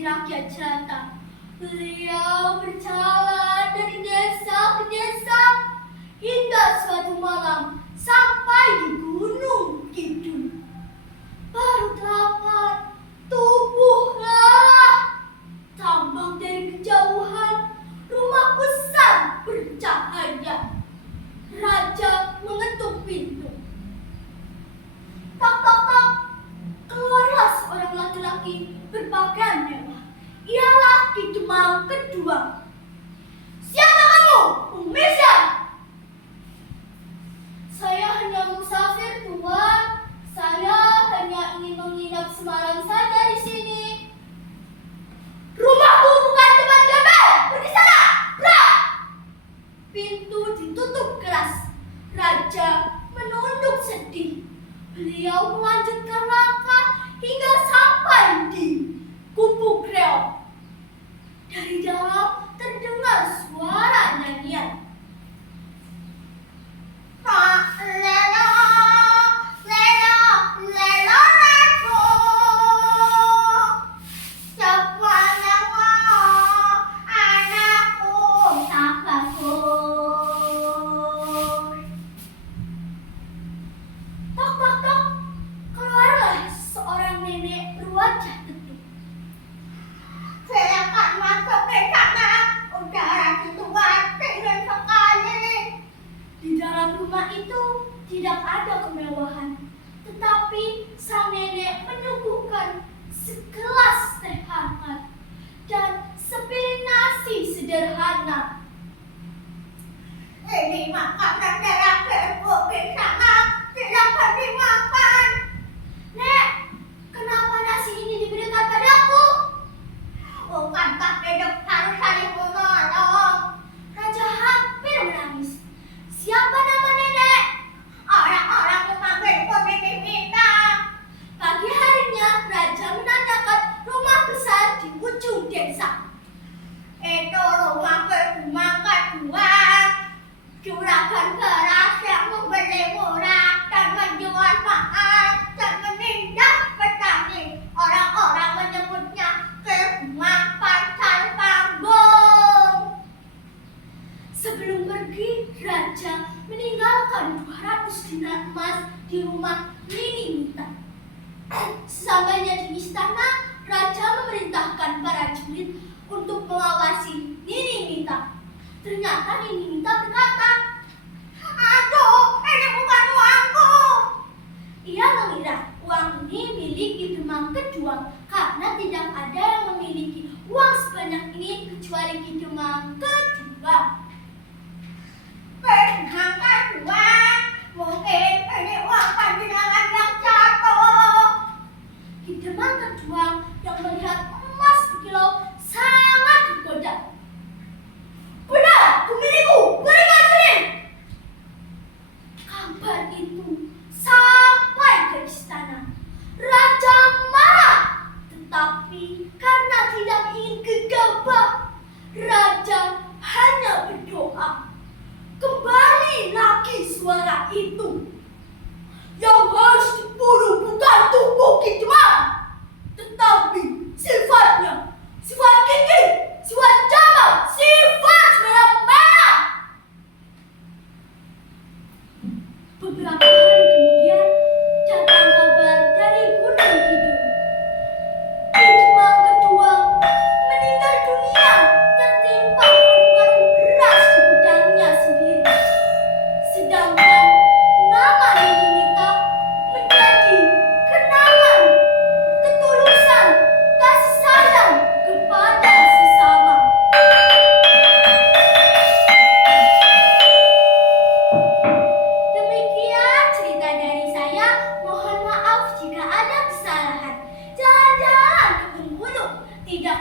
menjadi rakyat jelata. Beliau berjalan dari desa ke desa hingga suatu malam sampai di Gunung Kidul. Perut lapar, tubuh lelah. Tampak dari kejauhan rumah besar bercahaya. Raja mengetuk pintu. Tak, tak, tak. Keluarlah seorang laki-laki berpakaian mewah. Ialah Ki Demang kedua. Siapa kamu, Umirza? Saya hanya musafir, Tuan. Saya hanya ingin menginap semalam saja di sini. Rumahku bukan tempat gembel. Pergi sana, Bra! Pintu ditutup keras. Raja menunduk sedih. Beliau melanjutkan langkah hingga sampai di Gubuk Reog. Dari dalam terdengar suara nyanyian. Tidak ada kemewahan, tetapi sang nenek menyuguhkan segelas teh hangat dan sepiring nasi sederhana. Ini makanan darah ibu bersama silakan dimakan. Nek, kenapa nasi ini diberikan padaku? Bukankah hidup harus saling menolong? Raja hampir menangis. Siapa nama nenek? Orang-orang memanggilku Nenek Mita. Pagi harinya raja menanyakan rumah besar di ujung desa. Itu rumah kedua kedua. Juragan keras yang membeli murah dan menjual mahal dan menindak petani. Orang-orang menyebutnya kedua pasar panggung. Sebelum pergi, raja meninggalkan 200 dinar emas di rumah Nini Mita. Sesampainya di istana, raja memerintahkan para jurid untuk mengawasi Nini Mita. Ternyata Nini Mita berkata, "Aduh, ini bukan uangku." Ia mengira uang ini milik Ki Demang kedua karena tidak ada yang memiliki uang sebanyak ini kecuali Ki Demang kedua. Demang kedua, mungkin ini uang panjenengan yang jatuh. Ki Demang kedua yang melihat emas berkilau sangat tergoda. Benar, kumiliku, berikan sini. Kabar itu sampai ke istana. Raja marah, tetapi karena tidak ingin gegabah, raja hanya berdoa. Kembali lagi suara itu. Yang harus dibunuh bukan tubuh Ki Demang, tetapi sifatnya, sifat gigih, sifat jamal, sifat merah-merah. Beberapa hari kemudian datang kabar dari Gunung Kidul. Ki Demang kedua meninggal dunia tertimpa karung-karung beras di gudangnya sendiri. Sedangkan nama Nini Mita menjadi kenangan ketulusan kasih sayang kepada sesama. Demikian cerita dari saya. Mohon maaf jika ada kesalahan. Jalan-jalan ke gunung tidak